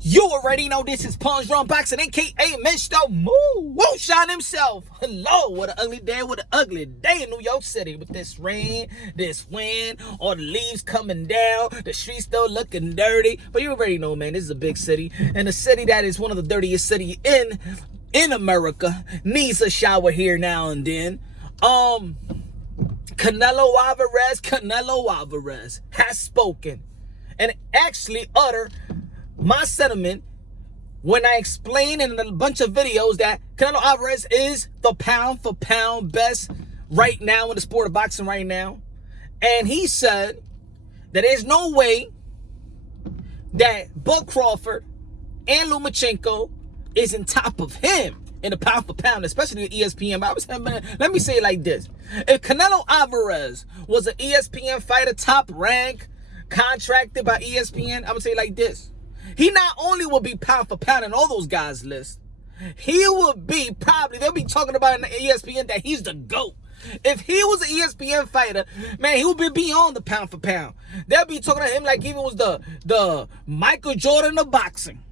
You already know this is Punch Run Boxing, aka Mr. Moonshine himself. Hello, what an ugly day in New York City with this rain, this wind, all the leaves coming down, the streets still looking dirty. But you already know, man, this is a big city, and a city that is one of the dirtiest cities in America needs a shower here now and then. Canelo Alvarez has spoken and actually uttered my sentiment when I explained in a bunch of videos that Canelo Alvarez is the pound for pound best right now in the sport of boxing right now. And he said that there's no way that Crawford and Lomachenko is on top of him in the pound for pound, especially the ESPN. But let me say it like this. If Canelo Alvarez was an ESPN fighter, top rank, contracted by ESPN, I would say it like this. He not only will be pound for pound in all those guys' lists, he will be probably, they'll be talking about in the ESPN that he's the GOAT. If he was an ESPN fighter, man, he would be beyond the pound for pound. They'll be talking to him like he was the Michael Jordan of boxing.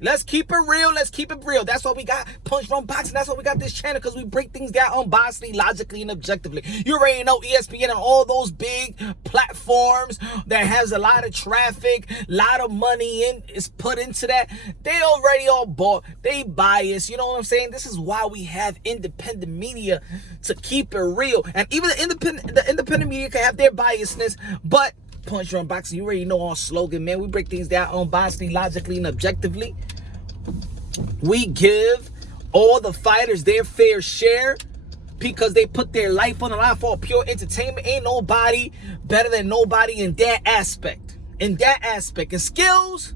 Let's keep it real. Let's keep it real. That's why we got Punch Run Boxing. That's why we got this channel, because we break things down unbiasedly, logically, and objectively. You already know ESPN and all those big platforms that has a lot of traffic, a lot of money is put into that. They already all bought. They bias. You know what I'm saying? This is why we have independent media, to keep it real. And even the independent media can have their biasness, but Punch Run Boxing, you already know our slogan, man. We break things down unbiasedly, logically, and objectively. We give all the fighters their fair share because they put their life on the line for pure entertainment. Ain't nobody better than nobody in that aspect. And skills,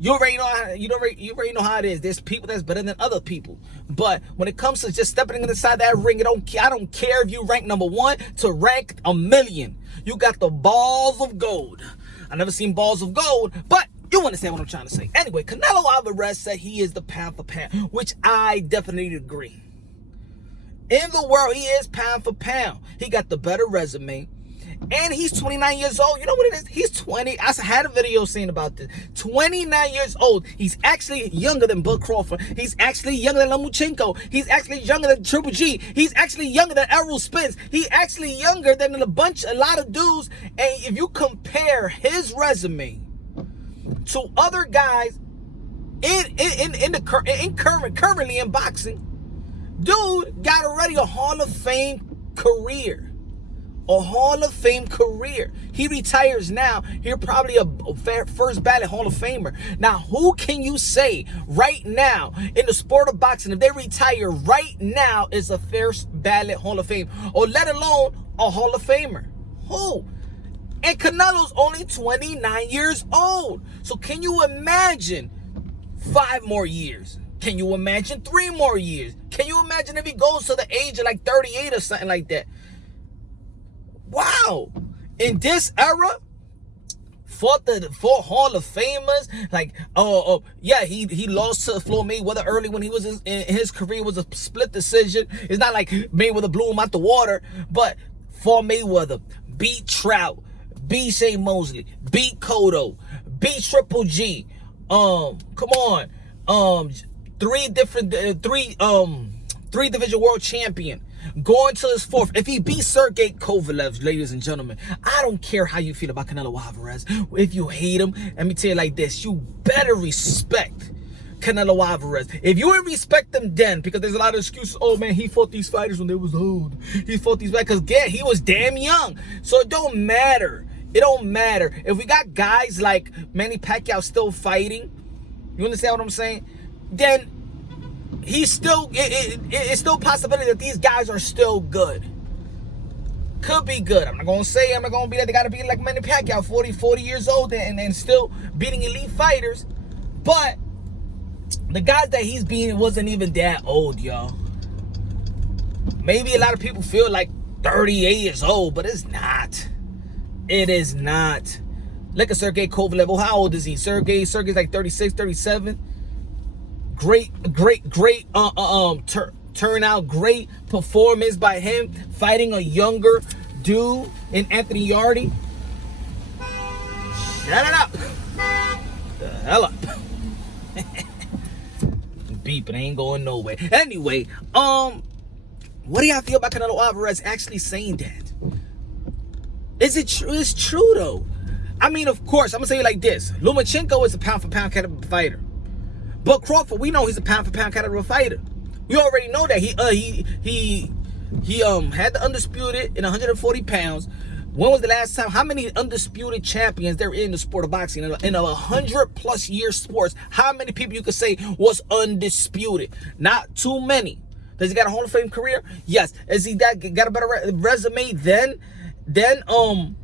you already know how it is. There's people that's better than other people. But when it comes to just stepping inside that ring, I don't care if you rank number 1 to rank 1,000,000. You got the balls of gold. I never seen balls of gold, but you understand what I'm trying to say. Anyway, Canelo Alvarez said he is the pound for pound, which I definitely agree. In the world, he is pound for pound. He got the better resume. And he's 29 years old. You know what it is? He's 20. I had a video saying about this. 29 years old. He's actually younger than Crawford. He's actually younger than Lomachenko. He's actually younger than Triple G. He's actually younger than Errol Spence. He's actually younger than a lot of dudes. And if you compare his resume to other guys currently in boxing, dude got already a Hall of Fame career. A Hall of Fame career. He retires now. He's probably a first ballot Hall of Famer. Now, who can you say right now in the sport of boxing, if they retire right now, is a first ballot Hall of Fame, or let alone a Hall of Famer? Who? And Canelo's only 29 years old. So can you imagine 5 more years? Can you imagine 3 more years? Can you imagine if he goes to the age of like 38 or something like that? Wow. In this era, four Hall of Famers, like, yeah, he lost to Floyd Mayweather early when he was in his career. Was a split decision. It's not like Mayweather blew him out the water, but for Mayweather, beat Trout, beat Shane Mosley, beat Cotto, beat Triple G. Come on, three division world champion. Going to his 4th. If he beats Sergey Kovalev, ladies and gentlemen, I don't care how you feel about Canelo Alvarez. If you hate him, let me tell you like this. You better respect Canelo Alvarez. If you would respect them then, because there's a lot of excuses. Oh, man, he fought these fighters when they was old. He fought these fighters because he was damn young. So it don't matter. It don't matter. If we got guys like Manny Pacquiao still fighting, you understand what I'm saying? Then it's still a possibility that these guys are still good. Could be good. I'm not going to be that they got to be like Manny Pacquiao, 40 years old and still beating elite fighters. But the guys that he's beating wasn't even that old, y'all. Maybe a lot of people feel like 38 years old, but it's not. It is not. Look at Sergey Kovalev. Well, how old is he? Sergey's like 36, 37. Great turnout, great performance by him, fighting a younger dude in Anthony Yardy. Shut it up. The hell up. beep. It ain't going nowhere. Anyway, what do y'all feel about Canelo Alvarez actually saying that? Is it true? It's true, though. I mean, of course, I'm going to say it like this. Lomachenko is a pound-for-pound caliber fighter. But Crawford, we know he's a pound-for-pound caliber fighter. We already know that he had the undisputed in 140 pounds. When was the last time? How many undisputed champions there in the sport of boxing? In a 100+ year sports, how many people you could say was undisputed? Not too many. Does he got a Hall of Fame career? Yes. Has he got a better resume than Canelo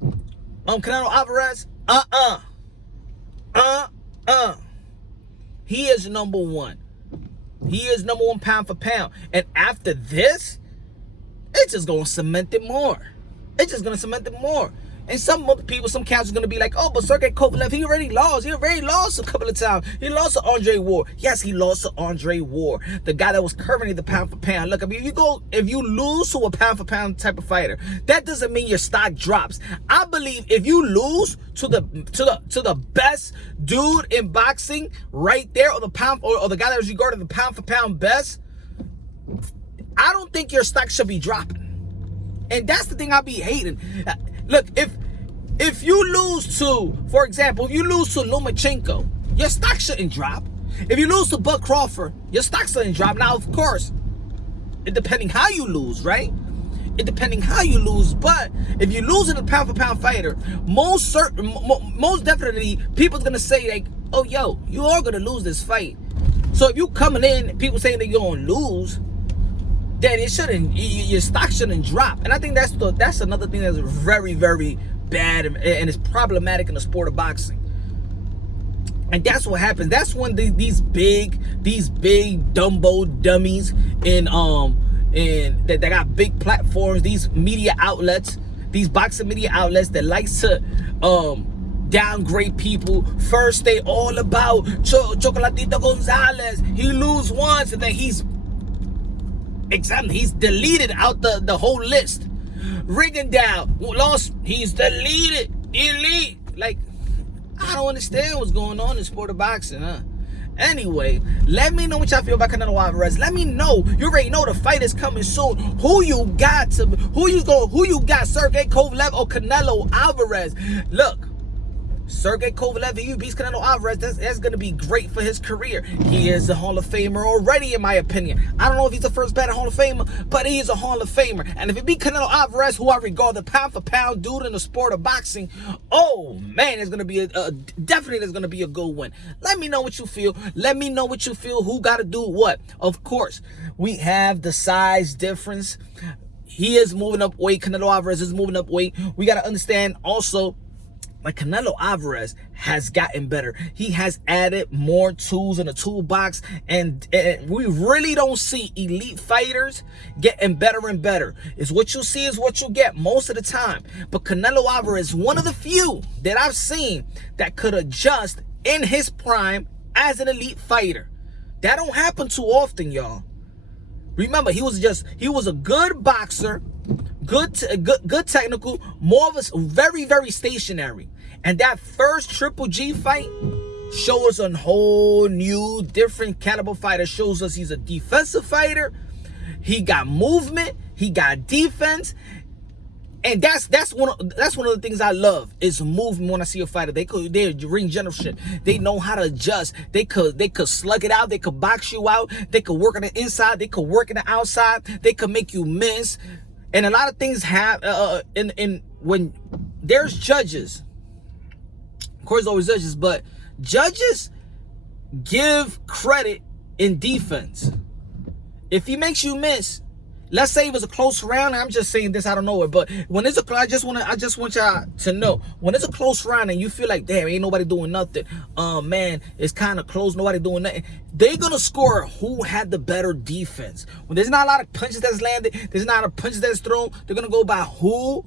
Alvarez? He is number one. He is number one pound for pound. And after this, it's just going to cement it more. It's just going to cement it more. And some other people, some counts are going to be like, oh, but Sergey Kovalev, he already lost. He already lost a couple of times. He lost to Andre Ward. Yes, he lost to Andre Ward, the guy that was currently the pound for pound. Look, I mean, if you lose to a pound for pound type of fighter, that doesn't mean your stock drops. I believe if you lose to the best dude in boxing right there, or the pound or the guy that is regarded the pound for pound best, I don't think your stock should be dropping. And that's the thing I be hating. Look, if you lose to, for example, if you lose to Lomachenko, your stock shouldn't drop. If you lose to Bud Crawford, your stock shouldn't drop. Now, of course, it depending how you lose, right? It depending how you lose. But if you lose in a pound for pound fighter, most definitely people's gonna say like, oh, yo, you are gonna lose this fight. So if you coming in, people saying that you're gonna lose, then it shouldn't, your stock shouldn't drop. And I think that's another thing that's very, very bad and it's problematic in the sport of boxing. And that's what happens. That's when these big Dumbo dummies that got big platforms, these media outlets, these boxing media outlets that likes to downgrade people. First they all about Chocolatito Gonzalez. He lose once and then he's deleted out the whole list. Rigondeaux lost, he's deleted. Elite. Like, I don't understand what's going on in the sport of boxing, huh? Anyway, let me know what y'all feel about Canelo Alvarez. Let me know. You already know the fight is coming soon. Who you got, Sergey Kovalev or Canelo Alvarez? Look, Sergey Kovalev, if he beats Canelo Alvarez, that's going to be great for his career. He is a Hall of Famer already, in my opinion. I don't know if he's the first ballot Hall of Famer, but he is a Hall of Famer. And if he beat Canelo Alvarez, who I regard the pound for pound dude in the sport of boxing, oh man, it's going to be definitely there's going to be a good win. Let me know what you feel. Let me know what you feel. Who got to do what? Of course, we have the size difference. He is moving up weight. Canelo Alvarez is moving up weight. We got to understand also, like, Canelo Alvarez has gotten better. He has added more tools in the toolbox, and we really don't see elite fighters getting better and better. It's what you see is what you get most of the time. But Canelo Alvarez is one of the few that I've seen that could adjust in his prime as an elite fighter. That don't happen too often, y'all. Remember, he was a good boxer, good technical, more of a very, very stationary. And that first Triple G fight shows a whole new, different caliber fighter. Shows us he's a defensive fighter. He got movement. He got defense. And that's one of the things I love is movement when I see a fighter. They're ring generalship. They know how to adjust. They could slug it out. They could box you out. They could work on the inside. They could work on the outside. They could make you miss. And a lot of things have when there's judges. Of course, always judges, but judges give credit in defense. If he makes you miss, let's say it was a close round. I'm just saying this, I don't know it, but when it's I just want y'all to know, when it's a close round and you feel like, damn, ain't nobody doing nothing. Man, it's kind of close, nobody doing nothing. They're gonna score who had the better defense. When there's not a lot of punches that's landed, there's not a lot of punches that's thrown. They're gonna go by who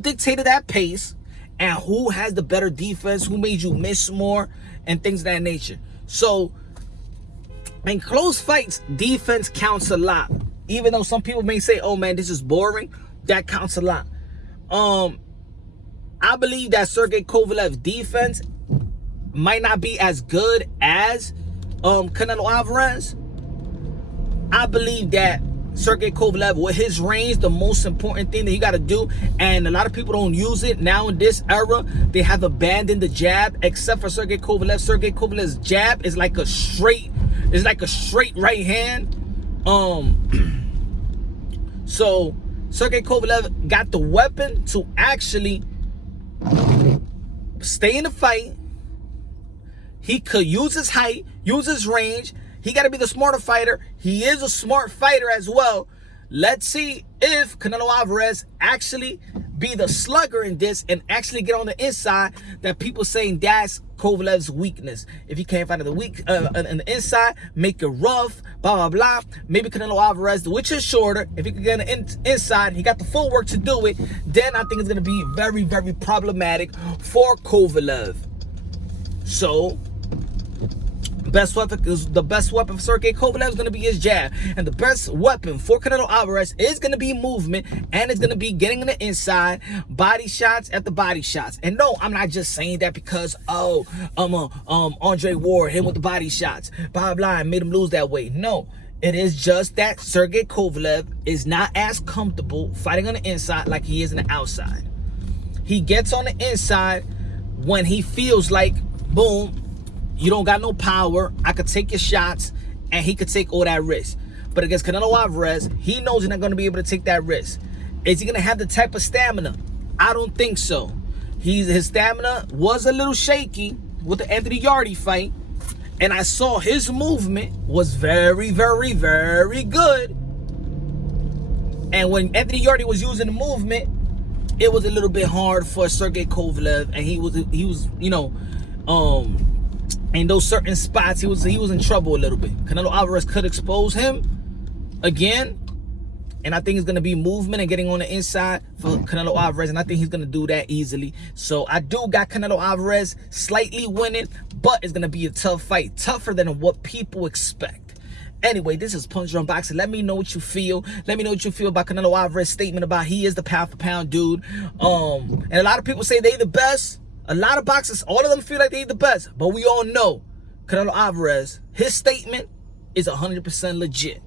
dictated that pace and who has the better defense, who made you miss more, and things of that nature. So in close fights, defense counts a lot. Even though some people may say, oh man, this is boring, that counts a lot. I believe that Sergey Kovalev's defense might not be as good as Canelo Alvarez, I believe that Sergey Kovalev, with his range, the most important thing that you got to do, and a lot of people don't use it now in this era, they have abandoned the jab, except for Sergey Kovalev. Sergey Kovalev's jab is like a straight, right hand. So Sergey Kovalev got the weapon to actually stay in the fight. He could use his height, use his range. He got to be the smarter fighter. He is a smart fighter as well. Let's see if Canelo Alvarez actually be the slugger in this and actually get on the inside that people saying that's Kovalev's weakness. If he can't find the weak on the inside, make it rough, blah, blah, blah. Maybe Canelo Alvarez, which is shorter, if he can get on the inside, he got the full work to do it, then I think it's going to be very, very problematic for Kovalev. So the best weapon for Sergey Kovalev is going to be his jab. And the best weapon for Canelo Alvarez is going to be movement, and it's going to be getting on the inside, body shots after body shots. And no, I'm not just saying that because, Andre Ward hit him with the body shots, blah, blah, and made him lose that way. No, it is just that Sergey Kovalev is not as comfortable fighting on the inside like he is on the outside. He gets on the inside when he feels like, boom, you don't got no power, I could take your shots, and he could take all that risk. But against Canelo Alvarez, he knows he's not going to be able to take that risk. Is he going to have the type of stamina? I don't think so. His stamina was a little shaky with the Anthony Yarde fight, and I saw his movement was very, very, very good. And when Anthony Yarde was using the movement, it was a little bit hard for Sergey Kovalev, and he was, you know, in those certain spots, he was in trouble a little bit. Canelo Alvarez could expose him again, and I think it's going to be movement and getting on the inside for Canelo Alvarez, and I think he's going to do that easily. So I do got Canelo Alvarez slightly winning, but it's going to be a tough fight, tougher than what people expect. Anyway, this is Punch Drunk Boxing. Let me know what you feel. Let me know what you feel about Canelo Alvarez's statement about he is the pound-for-pound dude. And a lot of people say they the best. A lot of boxers, all of them feel like they're the best. But we all know Canelo Alvarez, his statement is 100% legit.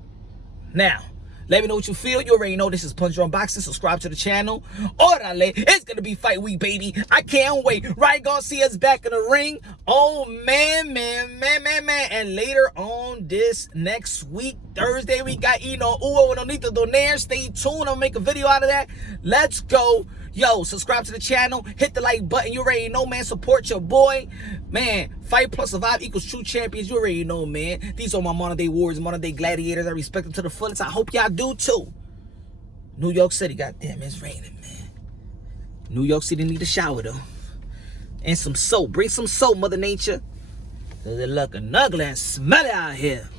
Now, let me know what you feel. You already know this is Punch Drunk Boxing. Subscribe to the channel. Orale, it's going to be fight week, baby. I can't wait. Right, gonna see us back in the ring. Oh, man. And later on this next week, Thursday, we got Uo Nonito Donaire. Stay tuned. I'm going to make a video out of that. Let's go. Yo, subscribe to the channel. Hit the like button. You already know, man. Support your boy. Man, fight plus survive equals true champions. You already know, man. These are my modern day warriors, modern day gladiators. I respect them to the fullest. I hope y'all do too. New York City, goddamn, it's raining, man. New York City need a shower though. And some soap. Bring some soap, Mother Nature. Cause it looking ugly and smelly out here.